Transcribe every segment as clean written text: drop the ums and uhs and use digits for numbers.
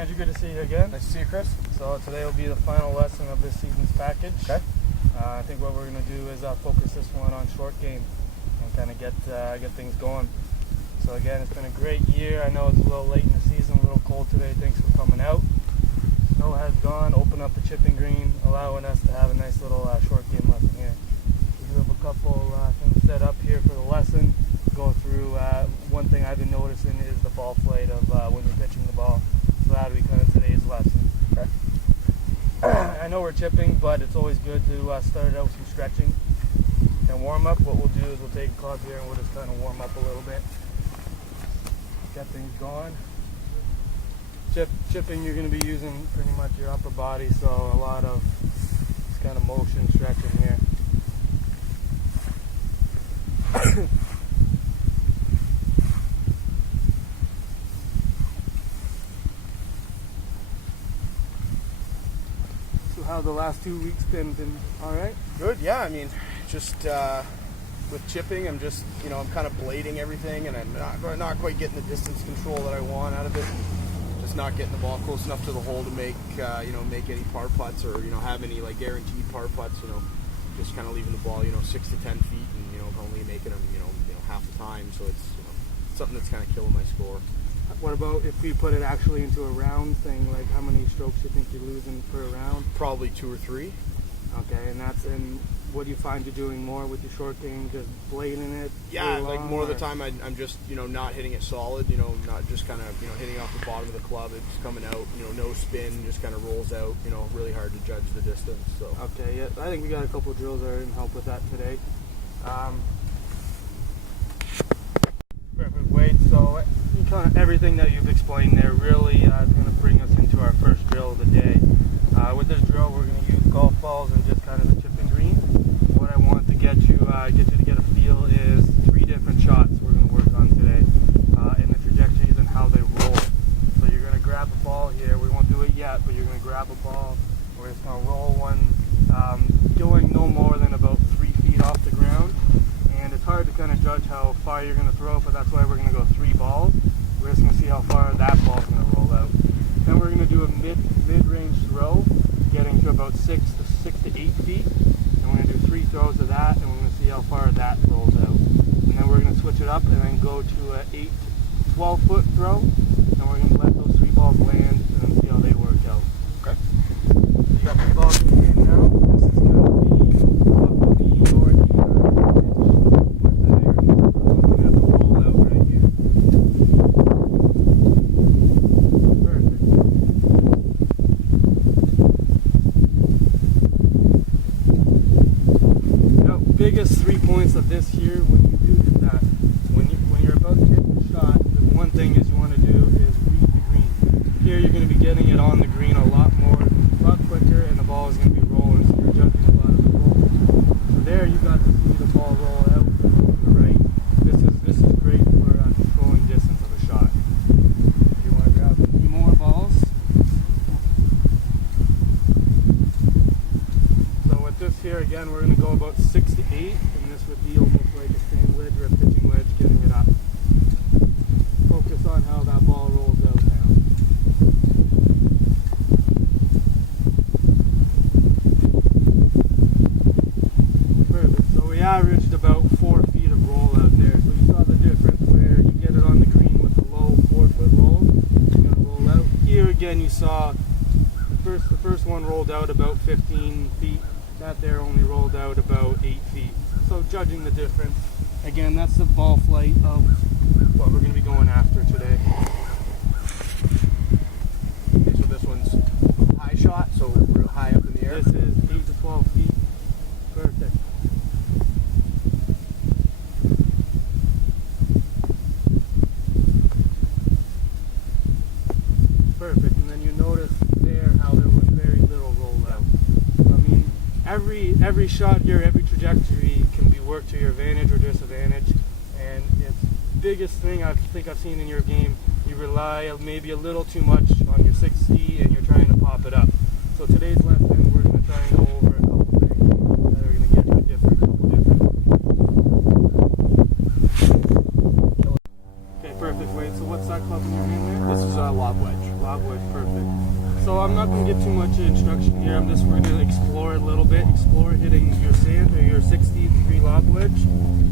Andrew, good to see you again. Nice to see you, Chris. So today will be the final lesson of this season's package. Okay. I think what we're going to do is focus this one on short game and kind of get things going. So again, it's been a great year. I know it's a little late in the season, a little cold today. Thanks for coming out. Snow has gone, open up the chipping green, allowing us to have a nice little short game lesson here. We do have a couple things set up here for the lesson. Go through one thing I've been noticing is the ball flight of when you're pitching the ball. So that'll be kind of today's lesson. Okay. I know we're chipping, but it's always good to start out with some stretching and warm up. What we'll do is we'll take a club here and we'll just kind of warm up a little bit. Get things going. Chipping, you're going to be using pretty much your upper body, so a lot of this kind of motion stretching here. So how the last 2 weeks been all right? Good, yeah. I mean, just with chipping, I'm just, I'm kind of blading everything, and I'm not quite getting the distance control that I want out of it. Just not getting the ball close enough to the hole to make, make any par putts or, have any like guaranteed par putts. Just kind of leaving the ball, 6 to 10 feet, and only making them, half the time. So it's something that's kind of killing my score. What about if we put it actually into a round thing? Like how many strokes do you think you're losing per round? Probably 2 or 3. Okay, and what do you find you're doing more with your short game? Just blading it? Yeah, like more of the time I'm just, not hitting it solid, not just kind of, hitting off the bottom of the club. It's coming out, no spin, just kind of rolls out, really hard to judge the distance. So. Okay, yeah, I think we got a couple drills that are going to help with that today. Perfect weight. So kind of everything that you've explained there really is going to bring us into our first drill of the day. With this drill, we're going to use golf balls and just kind of the chipping green. What I want to get you to get a feel is 3 different shots we're going to work on today, and the trajectories and how they roll. So you're going to grab a ball here. We won't do it yet, but you're going to grab a ball. We're just going to roll one, going no more than about 3 feet off the ground. And it's hard to kind of judge how far you're going to throw, but that's why we're going to go 3 balls. We're just going to see how far that ball's going to roll out. Then we're going to do a mid-range throw, getting to about 6 to 8 feet. And we're going to do 3 throws of that, and we're going to see how far that rolls out. And then we're going to switch it up and then go to an 8 to 12 foot throw. And we're going to let those 3 balls land and then see how they work out. Okay. You got 3 balls in the game now. This is going to be what would be your pitch with the air. We're looking at the rollout right here. Perfect. Now, biggest 3 points of this here when you do that, when you're about to hit the shot, the one thing is you want to do is read the green. Here you're going to be getting it on the green a lot quicker, and the ball is going to be rolling, so you're judging a lot of the roll. So there you got to see the ball roll out to the right. This is great for controlling distance of a shot. You want to grab 3 more balls. So with this here, again, we're going to go about 6 to 8, and this would be almost like a stand wedge or a pitching wedge, getting it up. Focus on how that ball rolls out now. Averaged about 4 feet of roll out there. So you saw the difference where you get it on the green with a low 4-foot roll. You're going to roll out. Here again you saw the first one rolled out about 15 feet. That there only rolled out about 8 feet. So judging the difference. Again, that's the ball flight of what we're going to be going after today. Okay, so this one's a high shot, so real high up in the air. This is 8 to 12 feet. Perfect. Perfect, and then you notice there how there was very little rollout. So, I mean, every shot here, every trajectory can be worked to your advantage or disadvantage. And the biggest thing I think I've seen in your game, you rely maybe a little too much on your 6C and you're trying to pop it up. So today's lesson, we're going to try and go over a couple things that are going to get you a couple different. Okay, perfect. Wait, so what's that club in your hand there? This is a lob wedge. lob wedge, perfect. So I'm not going to give too much instruction here. We're going to explore a little bit. Explore hitting your sand or your 60-degree lob wedge,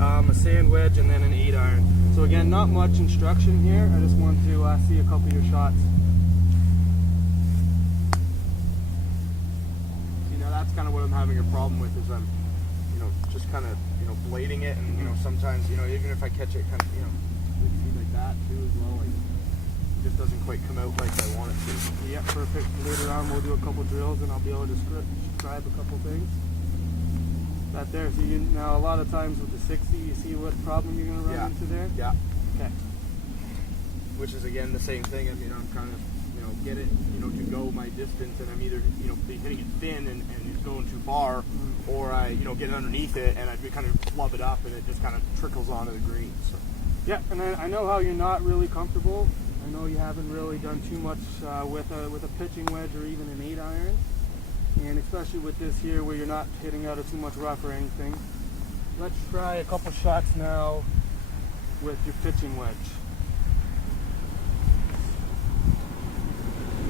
a sand wedge, and then an 8-iron. So again, not much instruction here. I just want to see a couple of your shots. See, now that's kind of what I'm having a problem with, is I'm, just kind of, blading it, and sometimes, even if I catch it kind of, like that too as well, like, it just doesn't quite come out like I want it to. Yeah, perfect. Later on we'll do a couple drills and I'll be able to describe a couple things. That there, so now a lot of times with the 60, you see what problem you're going to run into there? Yeah. Okay. Which is again the same thing. I mean, I'm kind of, get it, to go my distance, and I'm either, be hitting it thin and it's going too far, or I, get underneath it and I kind of flub it up and it just kind of trickles onto the green. So. Yeah, and I know how you're not really comfortable. I know you haven't really done too much with a pitching wedge or even an 8-iron, and especially with this here where you're not hitting out of too much rough or anything. Let's try a couple shots now with your pitching wedge.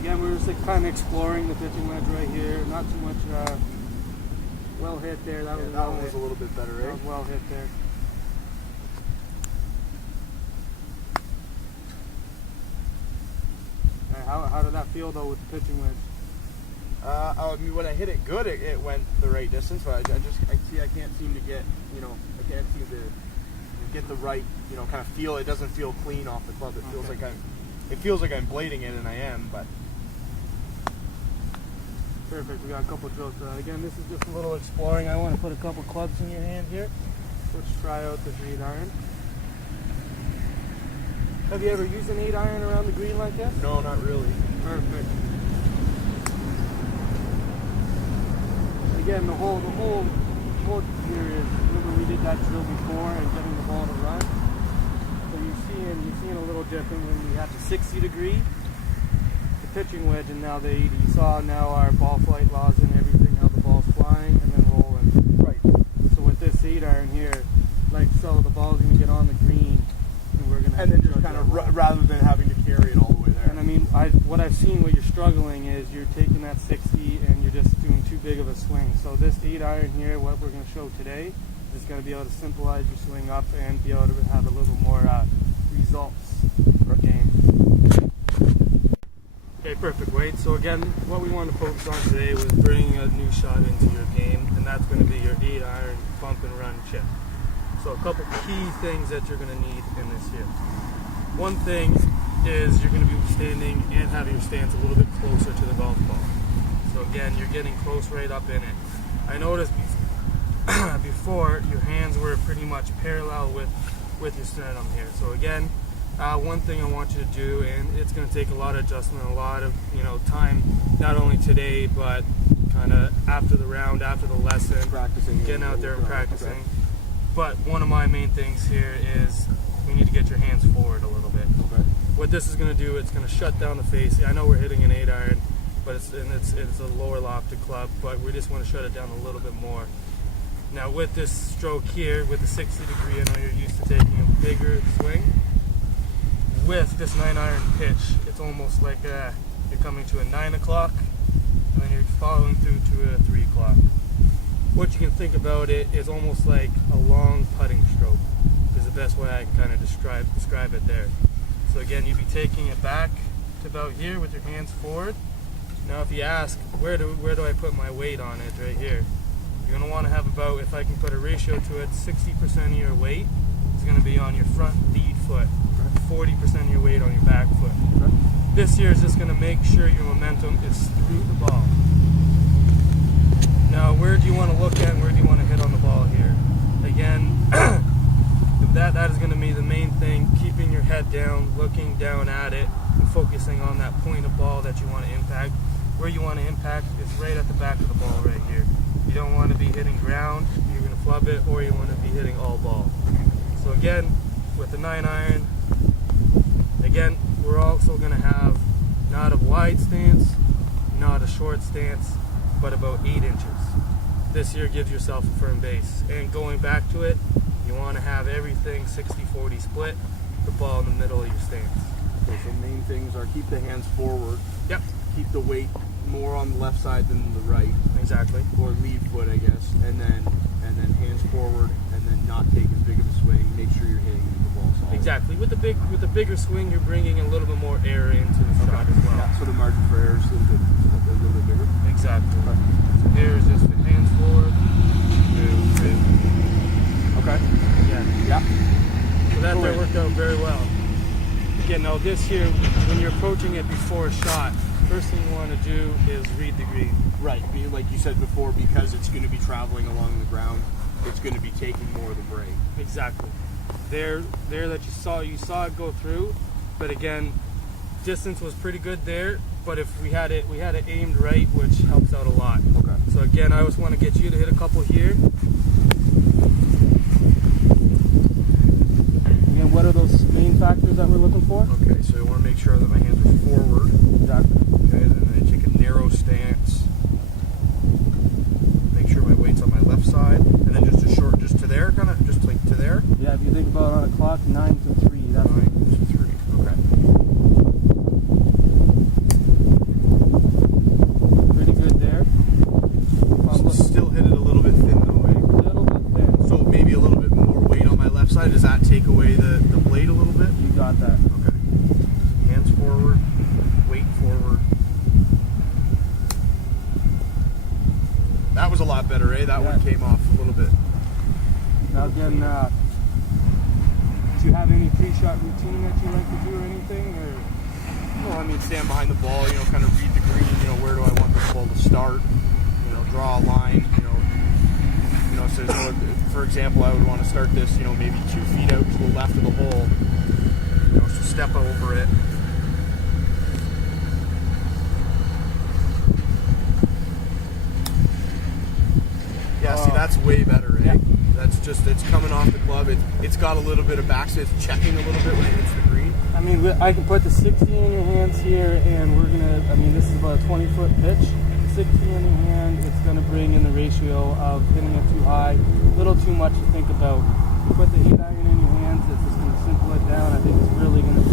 Again, we're just kind of exploring the pitching wedge right here. Not too much well hit there. That one was a little bit better, That was well hit there. How did that feel though with the pitching wedge? I mean, when I hit it good, it went the right distance, but I can't seem to get, I can't seem to get the right, kind of feel. It doesn't feel clean off the club. It feels like I'm blading it, and I am, but. Perfect. We got a couple drills for that. Again, this is just a little exploring. I want to put a couple clubs in your hand here. Let's try out this 8-iron. Have you ever used an 8-iron around the green like this? No, not really. Perfect. Again, the whole here is, remember we did that drill before and getting the ball to run. So you're seeing a little different when we have the 60 degree, the pitching wedge, and now the 80. You saw now our ball flight laws and everything, how the ball's flying and then rolling. Right. So with this 8-iron here, like so, the ball's going to get on the green, and we're going to. And then just kind of rather than having to carry it all the way there. And I mean, what I've seen, what you're struggling is you're taking that 60 and you're just doing too big of a swing. So this 8-iron here, what we're going to show today, is going to be able to simplify your swing up and be able to have a little more results per game. Okay, perfect, Wade. So again, what we want to focus on today was bringing a new shot into your game, and that's going to be your 8-iron bump and run chip. So a couple key things that you're going to need in this here. One thing is you're going to be standing and having your stance a little bit closer to the golf ball. So again, you're getting close right up in it. I noticed before your hands were pretty much parallel with your sternum here. So again, one thing I want you to do, and it's going to take a lot of adjustment, a lot of time, not only today but kind of after the round, after the lesson, practicing, getting out there and practicing. Okay. But one of my main things here is we need to get your hands forward a little bit. Okay. What this is going to do, it's going to shut down the face. I know we're hitting an 8-iron, but it's a lower lofted club, but we just want to shut it down a little bit more. Now with this stroke here, with the 60 degree, I know you're used to taking a bigger swing. With this 9-iron pitch, it's almost like you're coming to a 9 o'clock, and then you're following through to a 3 o'clock. What you can think about it is almost like a long putting stroke, is the best way I can kind of describe it there. So again, you'd be taking it back to about here with your hands forward. Now if you ask, where do I put my weight on it? Right here. You're going to want to have about, if I can put a ratio to it, 60% of your weight is going to be on your front lead foot, 40% of your weight on your back foot. This here is just going to make sure your momentum is through the ball. Now, where do you want to look at and where do you want to hit on the ball here? Again, that is going to be the main thing, keeping your head down, looking down at it, and focusing on that point of ball that you want to impact. Where you want to impact is right at the back of the ball right here. You don't want to be hitting ground, you're going to flub it, or you want to be hitting all ball. So again, with the 9-iron, again, we're also going to have not a wide stance, not a short stance, but about 8 inches. This here gives yourself a firm base. And going back to it, you want to have everything 60-40 split, the ball in the middle of your stance. Okay, so main things are keep the hands forward. Yep. Keep the weight more on the left side than the right. Exactly. Or lead foot, I guess. And then hands forward, and then not take as big of a swing. Make sure you're hitting the ball solid. Exactly. With the bigger swing, you're bringing a little bit more air into the shot as well. Yeah, so the margin for error is a little bit bigger. Exactly. Okay. So here is just the hands forward. Okay. Yeah. So that Cool. there worked out very well. Again, now this here, when you're approaching it before a shot, first thing you want to do is read the green. Right. Like you said before, because it's going to be traveling along the ground, it's going to be taking more of the break. Exactly. There that you saw it go through, but again, distance was pretty good there. But if we had it aimed right, which helps out a lot. Okay. So again, I always want to get you to hit a couple here. Again, what are those main factors that we're looking for? Okay, so you want to make sure that my hands are forward. Exactly. Okay, then I take a narrow stance. Make sure my weight's on my left side, and then just to there, kind of just like to there. Yeah, if you think about it on a clock, 9 to 3. That's 9 to 3. Okay. pretty good there. Still hit it a little bit thin though, eh? A little bit thin. So maybe a little bit more weight on my left side. Does that take away the blade a little bit? You got that. Okay. Hands forward, weight forward. That was a lot better, eh? That one came off a little bit. Now again, do you have any pre-shot routine that you like to do or anything? Or? Well, I mean, stand behind the ball, kind of read the green, where do I want this ball to start? Draw a line, so there's no, for example, I would want to start this, maybe 2 feet out to the left of the hole, so step over it. Yeah, see, that's way better, eh? Yeah. That's just, it's coming off the club. It's got a little bit of backspin. It's checking a little bit when it hits the green. I mean, I can put the 60 in your hands here, and we're gonna. I mean, this is about a 20-foot pitch. 60 in your hand, it's gonna bring in the ratio of hitting it too high, a little too much to think about. Put the 8 iron in your hands. It's just gonna simple it down. I think it's really gonna